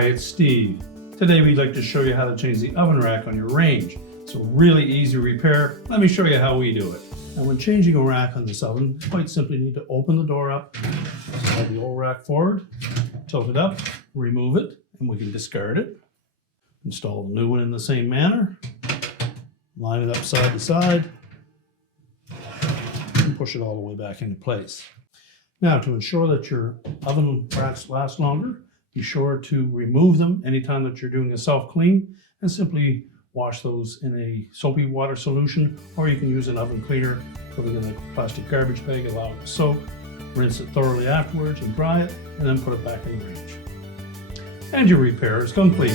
Hi, it's Steve. Today we'd like to show you how to change the oven rack on your range. It's a really easy repair. Let me show you how we do it. Now when changing a rack on this oven, you quite simply need to open the door up, slide the old rack forward, tilt it up, remove it, and we can discard it. Install the new one in the same manner. Line it up side to side, and push it all the way back into place. Now to ensure that your oven racks last longer, be sure to remove them anytime that you're doing a self-clean and simply wash those in a soapy water solution, or you can use an oven cleaner, put it in a plastic garbage bag, allow it to soak, rinse it thoroughly afterwards and dry it, and then put it back in the range. And your repair is complete.